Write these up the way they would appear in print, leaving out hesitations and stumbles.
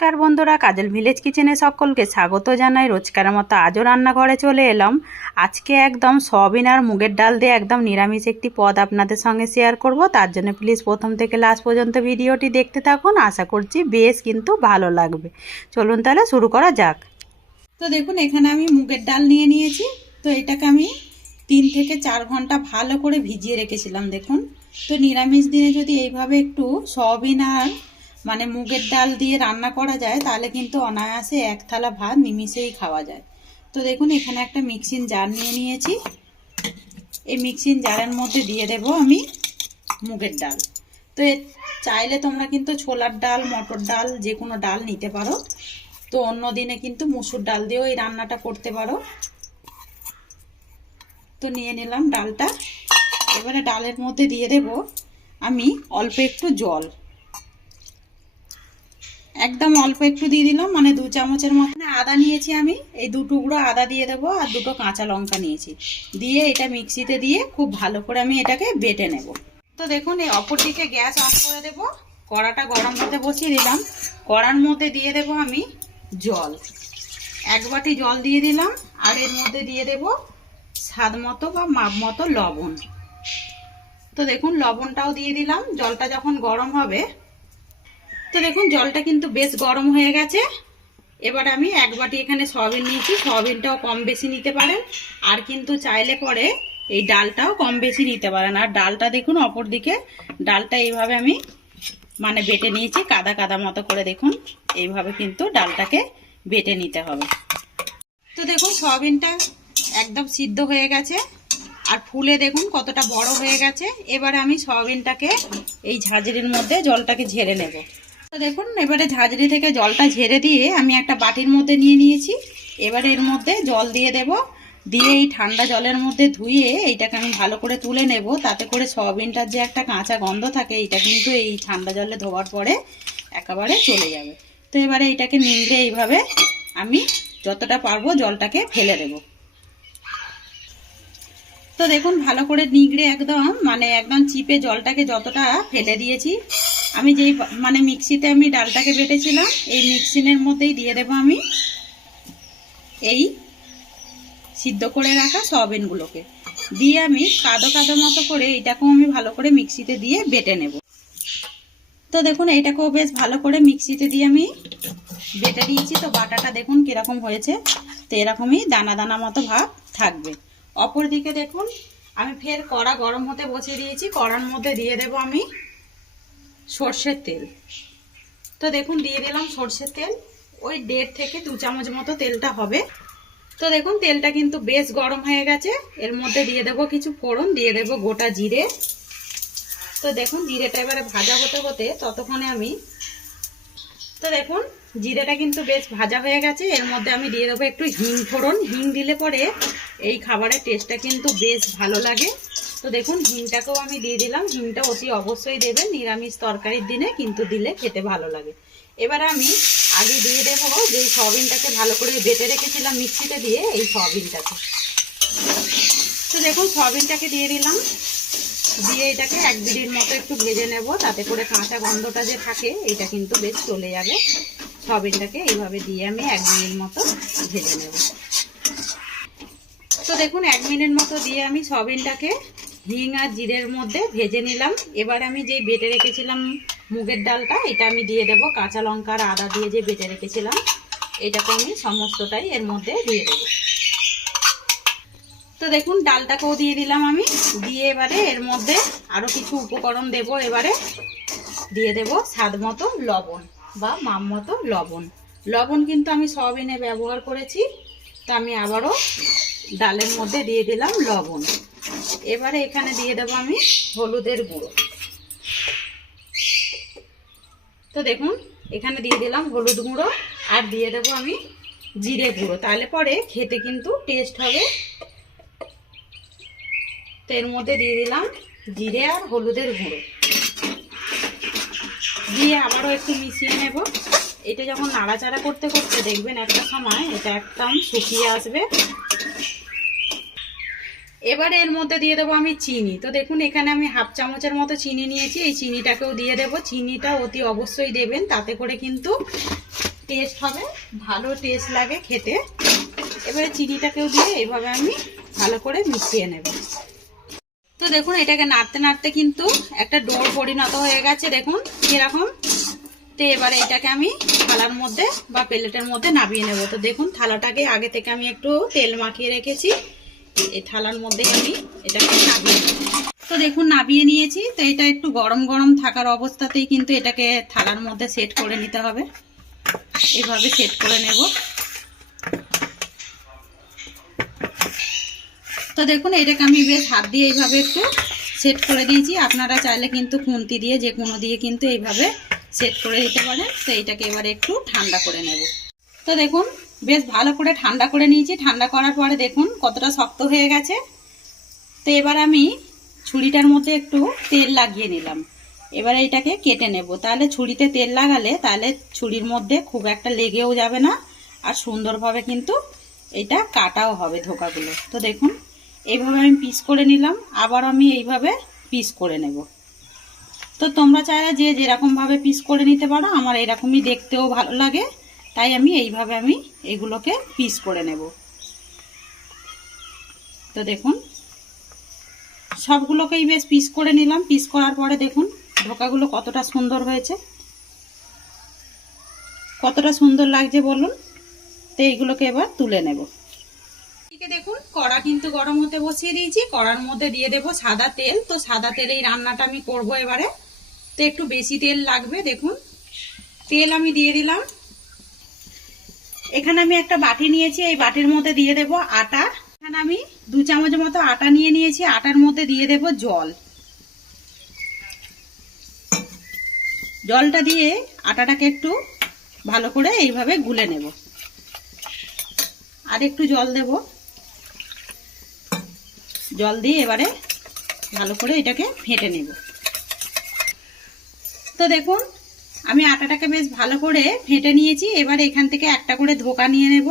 নমস্কার বন্ধুরা, কাজল ভিলেজ কিচেনে সকলকে স্বাগত জানাই। রোজকারের মতো আজও রান্নাঘরে চলে এলাম। আজকে একদম সয়াবিন আর মুগের ডাল দিয়ে একদম নিরামিষ একটি পদ আপনাদের সঙ্গে শেয়ার করব। তার জন্য প্লিজ প্রথম থেকে লাস্ট পর্যন্ত ভিডিওটি দেখতে থাকুন। আশা করছি বেশ কিন্তু ভালো লাগবে। চলুন তাহলে শুরু করা যাক। তো দেখুন, এখানে আমি মুগের ডাল নিয়ে নিয়েছি। তো এটাকে আমি 3 থেকে 4 ঘন্টা ভালো করে ভিজিয়ে রেখেছিলাম। দেখুন, তো নিরামিষ দিনে যদি এইভাবে একটু সয়াবিন আর মুগের ডাল দিয়ে রান্না করা যায় তাহলে কিন্তু অনায়াসে এক থালা ভাত নিমিষেই খাওয়া যায়। তো দেখুন, এখানে একটা মিক্সিং জার নিয়ে নিয়েছি। এই মিক্সিং জারের মধ্যে দিয়ে দেব আমি মুগের ডাল। তো চাইলে তোমরা কিন্তু ছোলার ডাল, মটর ডাল, যে কোনো ডাল নিতে পারো। তো অন্য দিনে কিন্তু মুসুর ডাল দিয়েও এই রান্নাটা করতে পারো। তো নিয়ে নিলাম ডালটা। এবারে ডালের মধ্যে দিয়ে দেব আমি অল্প একটু জল, একদম অল্প একটু দিয়ে দিলাম, 2 চামচের মতন। আদা নিয়েছি আমি, এই 2 টুকরো আদা দিয়ে দেবো, আর 2টো কাঁচা লঙ্কা নিয়েছি। দিয়ে এটা মিক্সিতে দিয়ে খুব ভালো করে আমি এটাকে বেটে নেব। তো দেখুন, এই অপর দিকে গ্যাস অন করে দেব। কড়াটা গরম হতে বসিয়ে দিলাম। কড়ার মধ্যে দিয়ে দেব আমি জল, 1 বাটি জল দিয়ে দিলাম। আর এর মধ্যে দিয়ে দেব স্বাদ মতো বা মাপ মতো লবণ। তো দেখুন, লবণটাও দিয়ে দিলাম। জলটা যখন গরম হবে, তো দেখুন জলটা কিন্তু বেশ গরম হয়ে গেছে। এবার আমি 1 বাটি এখানে সয়াবিন নিয়েছি। সয়াবিনটাও কম বেশি নিতে পারেন, আর কিন্তু চাইলে পরে এই ডালটাও কম বেশি নিতে পারেন। আর ডালটা দেখুন, অপর দিকে ডালটা এইভাবে আমি বেটে নিয়েছি কাদা কাদা মতো করে। দেখুন, এইভাবে কিন্তু ডালটাকে বেটে নিতে হবে। তো দেখুন, সয়াবিনটা একদম সিদ্ধ হয়ে গেছে আর ফুলে দেখুন কতটা বড় হয়ে গেছে। এবারে আমি সয়াবিনটাকে এই ঝাঁঝরির মধ্যে জলটাকে ঝেড়ে নেব। তো দেখুন, এবারে ঝাঁঝরি থেকে জলটা ঝেড়ে দিয়ে আমি একটা বাটির মধ্যে নিয়ে নিয়েছি। এবারে এর মধ্যে জল দিয়ে দেব। দিয়ে এই ঠান্ডা জলের মধ্যে ধুয়ে এইটাকে আমি ভালো করে তুলে নেব। তাতে করে সয়াবিনটার যে একটা কাঁচা গন্ধ থাকে, এইটা কিন্তু এই ঠান্ডা জলে ধোয়ার পরে একেবারে চলে যাবে। তো এবারে এইটাকে নিংড়ে এইভাবে আমি যতটা পারবো জলটাকে ফেলে দেব। তো দেখুন, ভালো করে নিগড়ে একদম একদম চিপে জলটাকে যতটা ফেলে দিয়েছি। আমি যেই মিক্সিতে আমি ডালটাকে বেটেছিলাম, এই মিক্সিনের মধ্যেই দিয়ে দেব আমি এই সিদ্ধ করে রাখা সয়াবিনগুলোকে। দিয়ে আমি কাদো কাদো মতো করে এটাকেও আমি ভালো করে মিক্সিতে দিয়ে বেটে নেব। তো দেখুন, এইটাকেও বেশ ভালো করে মিক্সিতে দিয়ে আমি বেটে দিয়েছি। তো বাটাটা দেখুন কিরকম হয়েছে। তো এরকমই দানা দানা মতো ভাব থাকবে। অপর দিকে দেখুন, আমি ফের কড়া গরম হতে বসিয়ে দিয়েছি। কড়ার মধ্যে দিয়ে দেব আমি সর্ষের তেল। তো দেখুন, দিয়ে দিলাম সর্ষের তেল। ওই 1.5 থেকে 2 চামচ মতো তেলটা হবে। তো দেখুন, তেলটা কিন্তু বেশ গরম হয়ে গেছে। এর মধ্যে দিয়ে দেব কিছু ফোড়ন, দিয়ে দেব গোটা জিরে। তো দেখুন, জিরেটা এবারে ভাজা হতে হতে ততক্ষণে আমি, তো দেখুন জিরেটা কিন্তু বেশ ভাজা হয়ে গেছে। এর মধ্যে আমি দিয়ে দেবো একটু হিং ফোড়ন। হিং দিলে পরে এই খাবারের টেস্টটা কিন্তু বেশ ভালো লাগে। তো দেখুন, হিংটাকেও আমি দিয়ে দিলাম। হিংটা অতি অবশ্যই দেবেন, নিরামিষ তরকারির দিনে কিন্তু দিলে খেতে ভালো লাগে। এবার আমি আগে দিয়ে দেবো যে সয়াবিনটাকে ভালো করে বেটে রেখেছিলাম মিক্সিতে দিয়ে, এই সয়াবিনটাকে। তো দেখুন, সয়াবিনটাকে দিয়ে দিলাম। দিয়ে এটাকে 1 মিনিট মতো একটু ভেজে নেব। তাতে করে কাঁচা গন্ধটা যে থাকে এটা কিন্তু বেশ চলে যাবে। সয়াবিনটাকে এইভাবে দিয়ে আমি 1 মিনিট মতো ভেজে নেব। তো দেখুন, 1 মিনিট মতো দিয়ে আমি সয়াবিনটাকে হিং আর জিরের মধ্যে ভেজে নিলাম। এবার আমি যেই বেটে রেখেছিলাম মুগের ডালটা, এটা আমি দিয়ে দেব। কাঁচা লঙ্কা আর আদা দিয়ে যে বেটে রেখেছিলাম, এটাকে আমি সমস্তটাই এর মধ্যে দিয়ে দেব। তো দেখুন, ডালটাকেও দিয়ে দিলাম আমি। দিয়ে এবারে এর মধ্যে আরো কিছু উপকরণ দেব। এবারে দিয়ে দেব স্বাদ মতো লবণ বা মাপ মতো লবণ। লবণ কিন্তু আমি সয়াবিনে ব্যবহার করেছি, তো আমি আবারও ডালের মধ্যে দিয়ে দিলাম লবণ। এবারে এখানে দিয়ে দেব আমি হলুদের গুঁড়ো। তো দেখুন, এখানে দিয়ে দিলাম হলুদ গুঁড়ো, আর দিয়ে দেব আমি জিরে গুঁড়ো। তাহলে পরে খেতে কিন্তু টেস্ট হবে। তো এর মধ্যে দিয়ে দিলাম জিরে আর হলুদের গুঁড়ো। দিয়ে আবারও একটু মিশিয়ে নেব। এটা যখন নাড়াচাড়া করতে করতে দেখবেন একটা সময় এটা একদম শুকিয়ে আসবে। এবারে এর মধ্যে দিয়ে দেবো আমি চিনি। তো দেখুন, এখানে আমি 1/2 চামচের মতো চিনি নিয়েছি। এই চিনিটাকেও দিয়ে দেব। চিনিটা অতি অবশ্যই দেবেন, তাতে করে কিন্তু টেস্ট হবে, ভালো টেস্ট লাগে খেতে। এবারে চিনিটাকেও দিয়ে এইভাবে আমি ভালো করে মিশিয়ে নেব। তো দেখুন এটাকে নাড়তে নাড়তে কিন্তু একটা ডোর পরিণত হয়ে গেছে, দেখুন এরকম। তো এবারে এটাকে আমি থালার মধ্যে বা প্লেটের মধ্যে নামিয়ে নেব। তো দেখুন থালাটাকে আগে থেকে আমি একটু তেল মাখিয়ে রেখেছি, এই থালার মধ্যে আমি এটাকে নামিয়ে নেব। তো দেখুন নামিয়ে নিয়েছি। তো এটা একটু গরম গরম থাকার অবস্থাতেই কিন্তু এটাকে থালার মধ্যে সেট করে নিতে হবে। এইভাবে সেট করে নেব। তো দেখুন এটাকে আমি বেশ হাত দিয়ে এইভাবে একটু সেট করে দিয়েছি। আপনারা চাইলে কিন্তু খুন্তি দিয়ে যে কোনো দিয়ে কিন্তু এইভাবে সেট করে দিতে পারেন। তো এটাকে এবারে একটু ঠান্ডা করে নেব। তো দেখুন বেশ ভালো করে ঠান্ডা করে নিয়েছি। ঠান্ডা করার পরে দেখুন কতটা শক্ত হয়ে গেছে। তো এবার আমি ছুরিটার মধ্যে একটু তেল লাগিয়ে নিলাম। এবারে এটাকে কেটে নেব। তাহলে ছুরিতে তেল লাগালে তাহলে ছুরির মধ্যে খুব একটা লেগেও যাবে না, আর সুন্দরভাবে কিন্তু এটা কাটাও হবে ধোকাগুলো। তো দেখুন এইভাবে আমি পিস করে নিলাম, আবার আমি এইভাবে পিস করে নেব। তো তোমরা চাইলে যে যেরকমভাবে পিস করে নিতে পারো, আমার এরকমই দেখতেও ভালো লাগে, তাই আমি এইভাবে এগুলোকে পিস করে নেব। তো দেখুন সবগুলোকেই বেশ পিস করে নিলাম। পিস করার পরে দেখুন ধোকাগুলো কতটা সুন্দর হয়েছে, কতটা সুন্দর লাগছে বলুন। তো এইগুলোকে এবার তুলে নেব। দেখুন কড়া কিন্তু গরম হতে বসিয়ে দিয়েছি। কড়ার মধ্যে দিয়ে দেব সাদা তেল। তো সাদা তেলে এই রান্নাটা আমি করব এবারে। তো একটু বেশি তেল লাগবে। দেখুন তেল আমি দিয়ে দিলাম। এখানে আমি একটা বাটি নিয়েছি, এই বাটির মধ্যে দিয়ে দেব আটা। এখানে আমি 2 চামচ মতো আটা নিয়ে নিয়েছি। আটার মধ্যে দিয়ে দেব জল। জলটা দিয়ে আটাটাকে একটু ভালো করে এইভাবে গুলে নেব। আর একটু জল দেব। জল দিয়ে এবারে ভালো করে এটাকে ফেটে নেব। তো দেখুন আমি আটাটাকে বেশ ভালো করে ফেটে নিয়েছি। এবারে এখান থেকে একটা করে ধোকা নিয়ে নেব,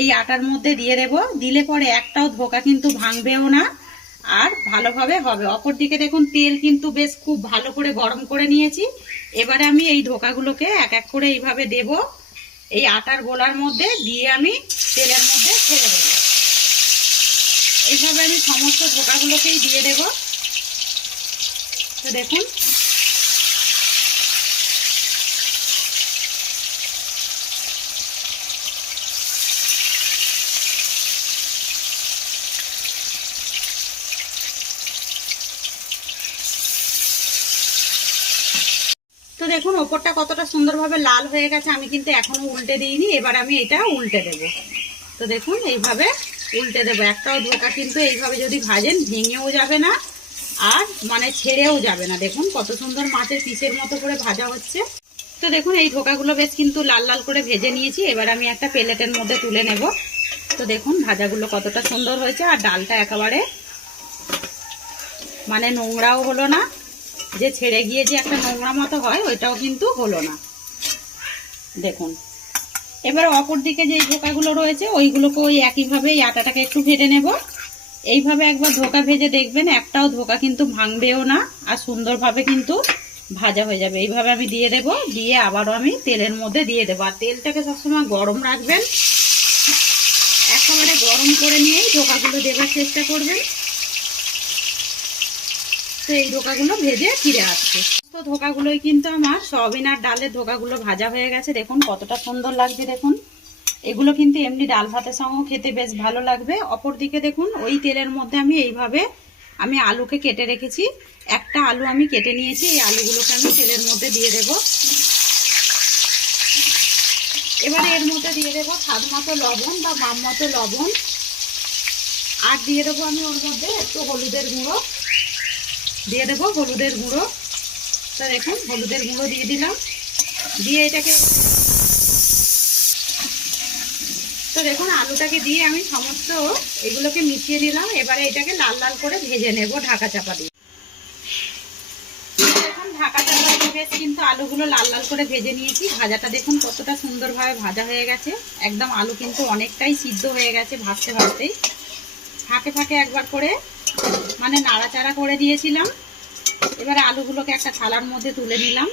এই আটার মধ্যে দিয়ে দেব। দিলে পরে একটাও ধোকা কিন্তু ভাঙবেও না, আর ভালোভাবে হবে। অপরদিকে দেখুন তেল কিন্তু বেশ খুব ভালো করে গরম করে নিয়েছি। এবারে আমি এই ধোকাগুলোকে এক এক করে এইভাবে দেব, এই আটার গোলার মধ্যে দিয়ে আমি তেলের মধ্যে ছেড়ে দেব। এইভাবে আমি সমস্ত ধোকাগুলোকেই দিয়ে দেব। তো দেখুন তো দেখুন ওপরটা কতটা সুন্দরভাবে লাল হয়ে গেছে। আমি কিন্তু এখনো উল্টে দিইনি। এবার আমি এটা উল্টে দেব। তো দেখুন এইভাবে উল্টে দেব। একটাও ধোকা কিন্তু এইভাবে যদি ভাজেন ভেঙেও যাবে না, আর মানে ছেড়েও যাবে না। দেখুন কত সুন্দর মাছের পিসের মতো করে ভাজা হচ্ছে। তো দেখুন এই ধোকাগুলো বেশ কিন্তু লাল লাল করে ভেজে নিয়েছি। এবার আমি একটা প্লেটের মধ্যে তুলে নেব। তো দেখুন ভাজাগুলো কতটা সুন্দর হয়েছে, আর ডালটা একেবারে মানে নোংরাও হলো না, যে ছেড়ে গিয়ে যে একটা নোংরা মতো হয় ওইটাও কিন্তু হলো না। দেখুন এবার অপর দিকে যে ধোকাগুলো রয়েছে ওইগুলোকে ওই একইভাবে এই আটাটাকে একটু ভেজে নেব। এইভাবে একবার ধোকা ভেজে দেখবেন একটাও ধোকা কিন্তু ভাঙবেও না, আর সুন্দরভাবে কিন্তু ভাজা হয়ে যাবে। এইভাবে আমি দিয়ে দেব, দিয়ে আবারও আমি তেলের মধ্যে দিয়ে দেবো। আর তেলটাকে সবসময় গরম রাখবেন, একেবারে গরম করে নিয়েই ধোকাগুলো দেবার চেষ্টা করবেন। তো এই ধোকাগুলো ভেজে ফিরে আসছে। তো ধোকাগুলোই কিন্তু আমার সয়াবিন আর ডালের ধোকাগুলো ভাজা হয়ে গেছে। দেখুন কতটা সুন্দর লাগছে। দেখুন এগুলো কিন্তু এমনি ডাল ভাতের সঙ্গে খেতে বেশ ভালো লাগবে। অপরদিকে দেখুন ওই তেলের মধ্যে আমি এইভাবে আমি আলুকে কেটে রেখেছি। একটা আলু আমি কেটে নিয়েছি, এই আলুগুলোকে আমি তেলের মধ্যে দিয়ে দেব। এবারে এর মধ্যে দিয়ে দেবো স্বাদ মতো লবণ বা মাপ মতো লবণ, আর দিয়ে দেবো আমি ওর মধ্যে একটু হলুদের গুঁড়ো দিয়ে দেবো। হলুদের গুঁড়ো, তো দেখুন হলুদের গুঁড়ো দিয়ে দিলাম। দিয়ে এটাকে তো দেখুন আলুটাকে দিয়ে আমি সমস্ত এগুলোকে মিশিয়ে নিলাম। এবারে এটাকে লাল লাল করে ভেজে নেব ঢাকা চাপা দিয়ে। দেখুন ঢাকা চাপা দিয়ে বেশ কিন্তু আলুগুলো লাল লাল করে ভেজে নিয়েছি। ভাজাটা দেখুন কতটা সুন্দরভাবে ভাজা হয়ে গেছে। একদম আলু কিন্তু অনেকটাই সিদ্ধ হয়ে গেছে ভাজতে ভাজতেই। ফাঁকে ফাঁকে একবার করে মানে নাড়াচাড়া করে দিয়েছিলাম। এবারে আলুগুলোকে একটা থালার মধ্যে তুলে নিলাম।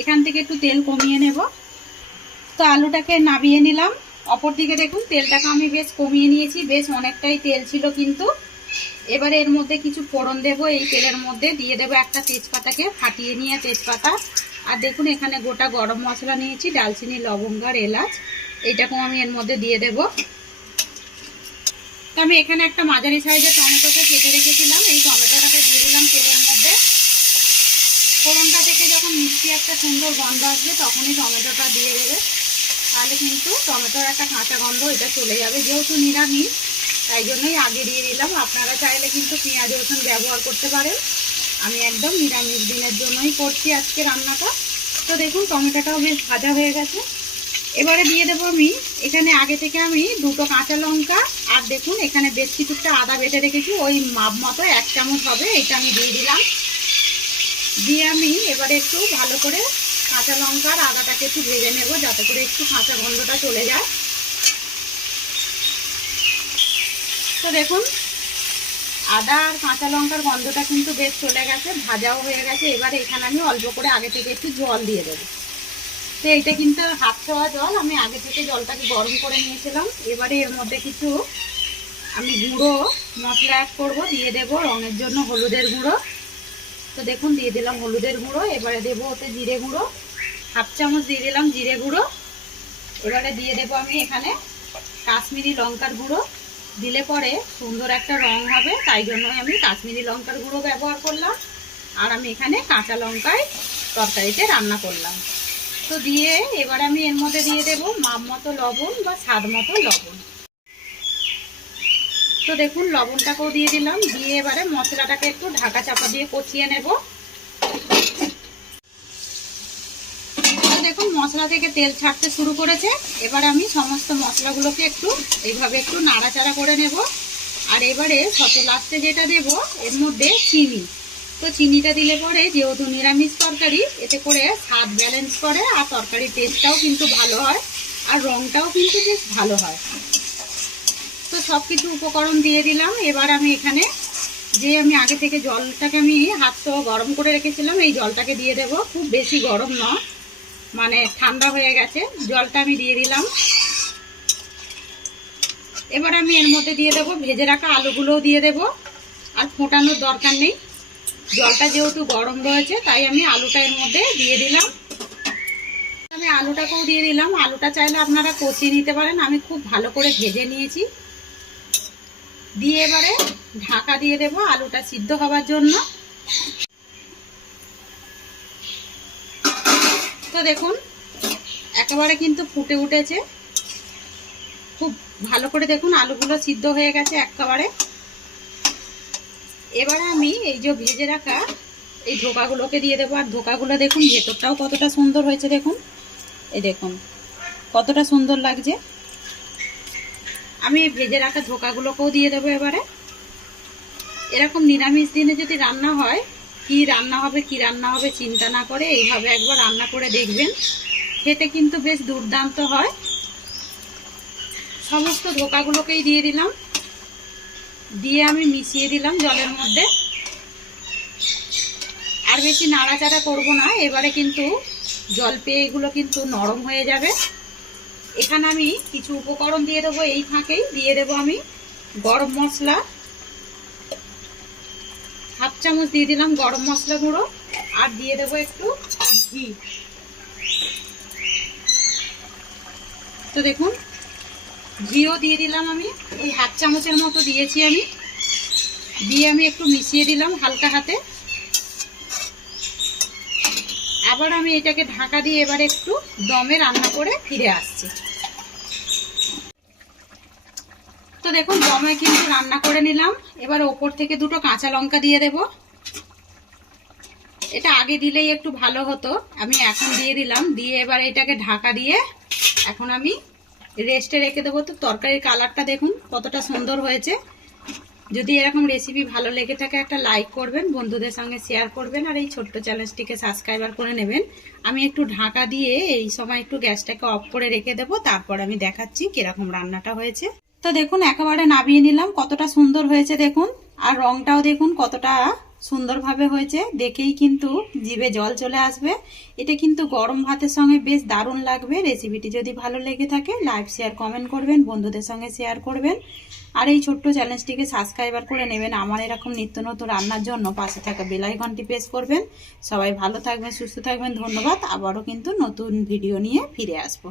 এখান থেকে একটু তেল কমিয়ে নেব। তো আলুটাকে নামিয়ে নিলাম। অপর দিকে দেখুন তেলটাকে আমি বেশ কমিয়ে নিয়েছি, বেশ অনেকটাই তেল ছিল কিন্তু। এবারে এর মধ্যে কিছু ফোড়ন দেব। এই তেলের মধ্যে দিয়ে দেবো একটা তেজপাতাকে ফাটিয়ে নিয়ে তেজপাতা, আর দেখুন এখানে গোটা গরম মশলা নিয়েছি, দালচিনি, লবঙ্গ আর এলাচ, এইটাকেও আমি এর মধ্যে দিয়ে দেব। তো আমি এখানে একটা মাঝারি সাইজের টমেটোকে কেটে রেখেছিলাম, এই টমেটোটাকে দিয়ে দিলাম তেলের মধ্যে। ফোড়নটা থেকে যখন মিষ্টি একটা সুন্দর গন্ধ আসবে তখনই টমেটোটা দিয়ে দেবে, তাহলে কিন্তু টমেটোর একটা কাঁচা গন্ধ এটা চলে যাবে। যেহেতু নিরামিষ তাই জন্যই আগে দিয়ে দিলাম। আপনারা চাইলে কিন্তু পেঁয়াজ রসুন ব্যবহার করতে পারেন, আমি একদম নিরামিষ দিনের জন্যই করছি আজকে রান্নাটা। তো দেখুন টমেটোটাও বেশ ভাজা হয়ে গেছে। এবারে দিয়ে দেবো আমি এখানে আগে থেকে আমি দুটো কাঁচা লঙ্কা, আর দেখুন এখানে বেশ কিছুটা আদা বেটে রেখেছি, ওই মাপ মতো 1 চামচ হবে, এটা আমি দিয়ে দিলাম। দিয়ে আমি এবারে একটু ভালো করে কাঁচা লঙ্কা আর আদাটাকে একটু ভেজে নেব, যাতে করে একটু কাঁচা গন্ধটা চলে যায়। তো দেখুন আদা আর কাঁচা লঙ্কার গন্ধটা কিন্তু বেশ চলে গেছে, ভাজাও হয়ে গেছে। এবারে এখানে আমি অল্প করে আগে থেকে একটু জল দিয়ে দেবো। তো এইটা কিন্তু হাত ছোঁয়া জল, আমি আগে থেকে জলটাকে গরম করে নিয়েছিলাম। এবারে এর মধ্যে কিছু আমি গুঁড়ো মশলা অ্যাড করবো, দিয়ে দেবো রঙের জন্য হলুদের গুঁড়ো। তো দেখুন দিয়ে দিলাম হলুদের গুঁড়ো। এবারে দেবো ওতে জিরে গুঁড়ো, 1/2 চামচ দিয়ে দিলাম জিরে গুঁড়ো। এবারে দিয়ে দেবো আমি এখানে কাশ্মীরি লঙ্কার গুঁড়ো, দিলে পরে সুন্দর একটা রং হবে, তাই জন্য আমি কাশ্মীরি লঙ্কার গুঁড়ো ব্যবহার করলাম। আর আমি এখানে কাঁচা লঙ্কায় তরকারিতে রান্না করলাম। তো দিয়ে এবারে আমি এর মধ্যে দিয়ে দেবো মাপ মতো লবণ বা স্বাদ মতো লবণ। তো দেখুন লবণটাকেও দিয়ে দিলাম, দিয়ে এবারে মশলাটাকে একটু ঢাকা চাপা দিয়ে কষিয়ে নেব। দেখুন মশলা থেকে তেল ছাড়তে শুরু করেছে। এবারে আমি সমস্ত মশলাগুলোকে একটু এইভাবে একটু নাড়াচাড়া করে নেব। আর এবারে শত লাস্টে যেটা দেব এর মধ্যে চিনি। তো চিনিটা দিলে পরে যেহেতু নিরামিষ তরকারি, এতে করে স্বাদ ব্যালেন্স করে, আর তরকারির টেস্টটাও কিন্তু ভালো হয়, আর রঙটাও কিন্তু বেশ ভালো হয়। তো সব কিছু উপকরণ দিয়ে দিলাম। এবার আমি এখানে যে আমি আগে থেকে জলটাকে আমি হাত সহ গরম করে রেখেছিলাম, এই জলটাকে দিয়ে দেব। খুব বেশি গরম নয়, মানে ঠান্ডা হয়ে গেছে, জলটা আমি দিয়ে দিলাম। এবার আমি এর মধ্যে দিয়ে দেবো ভেজে রাখা আলুগুলোও দিয়ে দেব, আর ফোটানোর দরকার নেই, জলটা যেহেতু গরম রয়েছে তাই আমি আলুটা এর মধ্যে দিয়ে দিলাম। আমি আলুটাকেও দিয়ে দিলাম। আলুটা চাইলে আপনারা কষিয়ে নিতে পারেন, আমি খুব ভালো করে ভেজে নিয়েছি। দিয়ে এবারে ঢাকা দিয়ে দেব আলুটা সিদ্ধ হবার জন্য। তো দেখুন একেবারে কিন্তু ফুটে উঠেছে, খুব ভালো করে দেখুন আলুগুলো সিদ্ধ হয়ে গেছে একেবারে। এবারে আমি এই যে ভেজে রাখা এই ধোকাগুলোকে দিয়ে দেবো। আর ধোকাগুলো দেখুন ভেতরটাও কতটা সুন্দর হয়েছে, দেখুন এই দেখুন কতটা সুন্দর লাগছে। আমি ভেজে রাখা ধোকাগুলোকেও দিয়ে দেবো এবারে। এরকম নিরামিষ দিনে যদি রান্না হয়, কি রান্না হবে চিন্তা না করে এইভাবে একবার রান্না করে দেখবেন, খেতে কিন্তু বেশ দুর্দান্ত হয়। সমস্ত ধোকাগুলোকেই দিয়ে দিলাম, দিয়ে আমি মিশিয়ে দিলাম জলের মধ্যে। আর বেশি নাড়াচাড়া করব না, এবারে কিন্তু জল পেয়ে এগুলো কিন্তু নরম হয়ে যাবে। এখানে আমি কিছু উপকরণ দিয়ে দেবো, এই ফাঁকেই দিয়ে দেবো আমি গরম মশলা, 1/2 চামচ দিয়ে দিলাম গরম মশলা গুঁড়ো, আর দিয়ে দেবো একটু ঘি। তো দেখুন ঘিও দিয়ে দিলাম, আমি ওই 1/2 চামচের মতো দিয়েছি আমি। দিয়ে আমি একটু মিশিয়ে দিলাম হালকা হাতে। আবার আমি এটাকে ঢাকা দিয়ে এবার একটু দমে রান্না করে ফিরে আসছি। তো দেখুন দমে কিন্তু রান্না করে নিলাম। এবার ওপর থেকে দুটো কাঁচা লঙ্কা দিয়ে দেব। এটা আগে দিলেই একটু ভালো হতো, আমি এখন দিয়ে দিলাম। দিয়ে এবার এটাকে ঢাকা দিয়ে এখন আমি রেস্টে রেখে দেবো। তো তরকারির কালারটা দেখুন কতটা সুন্দর হয়েছে। যদি এরকম রেসিপি ভালো লেগে থাকে একটা লাইক করবেন, বন্ধুদের সঙ্গে শেয়ার করবেন, আর এই ছোট্ট চ্যানেলটিকে সাবস্ক্রাইবার করে নেবেন। আমি একটু ঢাকা দিয়ে এই সময় একটু গ্যাসটাকে অফ করে রেখে দেবো, তারপর আমি দেখাচ্ছি কিরকম রান্নাটা হয়েছে। তো দেখুন একেবারে নামিয়ে নিলাম, কতটা সুন্দর হয়েছে দেখুন, আর রংটাও দেখুন কতটা সুন্দরভাবে হয়েছে, দেখেই কিন্তু জিভে জল চলে আসবে। এটা কিন্তু গরম ভাতের সঙ্গে বেশ দারুণ লাগবে। রেসিপিটি যদি ভালো লেগে থাকে লাইক শেয়ার কমেন্ট করবেন, বন্ধুদের সঙ্গে শেয়ার করবেন, আর এই ছোট্ট চ্যানেলটিকে সাবস্ক্রাইবার করে নেবেন আমার এরকম নিত্য নতুন রান্নার জন্য। পাশে থাকা বেল আইকনটি প্রেস করবেন। সবাই ভালো থাকবেন, সুস্থ থাকবেন, ধন্যবাদ। আবারও কিন্তু নতুন ভিডিও নিয়ে ফিরে আসবো।